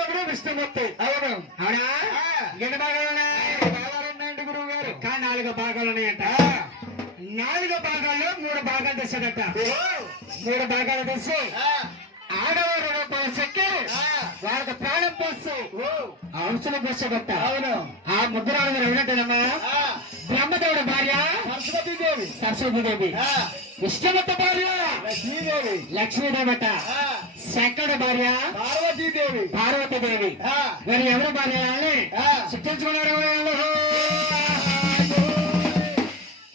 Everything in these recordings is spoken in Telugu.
దేవుడు విష్ణుమూర్తి అవును. అవునా. ఎన్ని భాగాలు ఉన్నాయి. బాగా ఉన్నాయండి గురువు గారు. ఇంకా నాలుగు భాగాలు ఉన్నాయంట. నాలుగు భాగాల్లో మూడు భాగాలు తెచ్చాడట. మూడు భాగాలు తెచ్చి ఆడవారు రూపాయలు చెక్కి వాళ్ళకి ప్రాణం పోసి అంశులు పోసగొట్ట అవును. ఆ ముగ్గురు ఆడవారు ఎవరంటేనమ్మా బ్రహ్మదేవుడు భార్య? సరస్వతి దేవి సరస్వతీదేవి విష్ణుమత్త భార్య? లక్ష్మీదేవి. లక్ష్మీదేవట. శంకరుడు భార్య? పార్వతీదేవి. పార్వతీదేవి. మరి ఎవరు ఆ. శిక్షించుకున్నారు.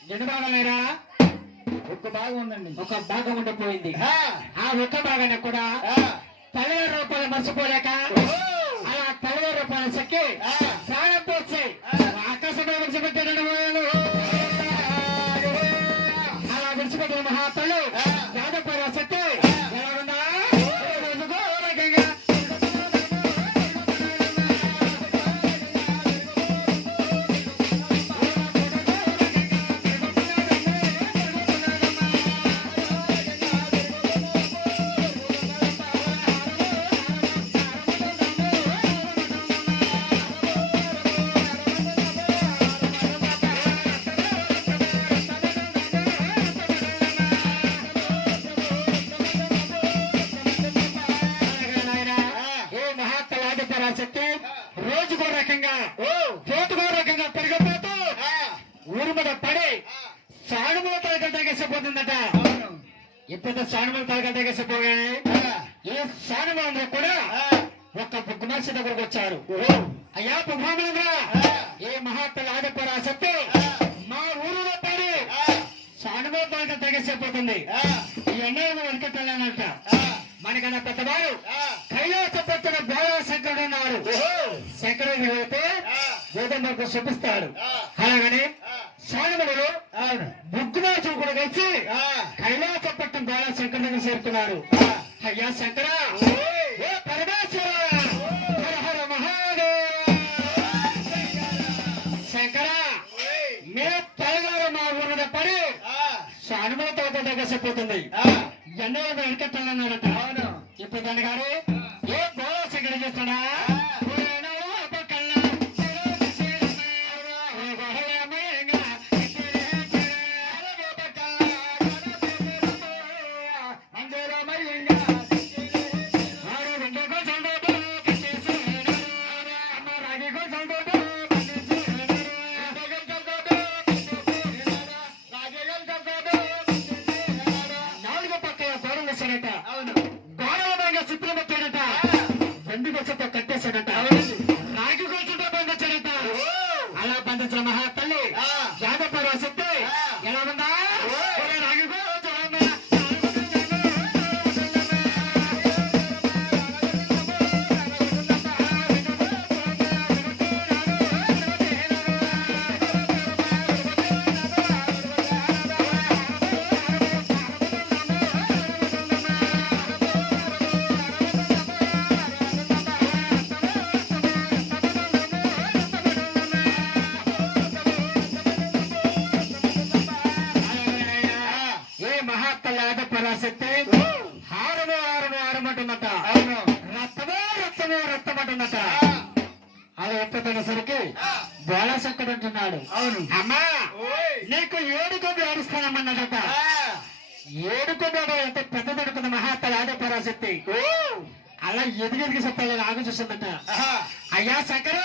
ఎన్ని భాగాలేరా? ఒక్క బాగా ఉందండి. ఒక భాగం ఉండిపోయింది. ఆ. ఒక్క భాగాన్ని కూడా పదివేల రూపాయలు మర్చిపోలేక అలా పదివేల రూపాయలు చెక్కి ప్రాణం పోసి ఆకాశంలో విడిచిపెట్టాడు. అలా విడిచిపెట్టిన మహాత్ములు యాదవపర శక్తి రోజుకో రకంగా రోజుకో రకంగా పెరిగిపోతూ ఊరి మీద పడి సానుముల తలగట్టేసిపోతుందట ఎప్పుడైతే సానుముల తలగట్టేసిపోగానే ఏ సానుములందరూ కూడా ఒక బుగ్గుమర్షి దగ్గరకు వచ్చారు. అయ్యా బుగ్గుమేంద్ర ఏ మహాత్మ ఆదిపరా శక్తి మా ఊరిలో పడి సానుముల తలగట్ట తెగసిపోతుంది ఈ అన్నయ్య వెనకట్టాలనంట మనకన్నా పెద్దవారు కైలాస పత్తున బాలా శంకరుడు ఉన్నారు శంకరుడు వెళితే గోధుమకు చూపిస్తాడు అలాగని సానుములు బుగ్గుమర్షి కూడా కలిసి కైలాస పట్టం బాలా శంకరుడు దగ్గర చేరుతున్నారు అయ్యా శంకర. ఓ పరమేశ్వర. హర హర మహాదేవ. శంకర. మేము తలగారు మా ఊరిలో పడి సానుములతో దగ్గసిపోతుంది ఎన్నో వెనకట్టాలన్నారట. ఇప్పుడు దాని గారు ఏ బాలా శంకర చేస్తాడా? హారమంటున్నట రక్తమో రక్తమో రక్తమంటున్నట. అలా ఎత్తుతున్నసరికి బోళశంకర్ అంటున్నాడు అవును. అమ్మా నీకు ఏడు కొద్ది ఆడిస్తానమ్మన్నదట ఏడు కొద్ది ఎంత పెద్ద దొరుకుతుంది మహాత్మ యాద పరాశక్తి అలా ఎదిగి ఎదిగి చెప్పాలని ఆగు చూసిందట. అయ్యా శంకర.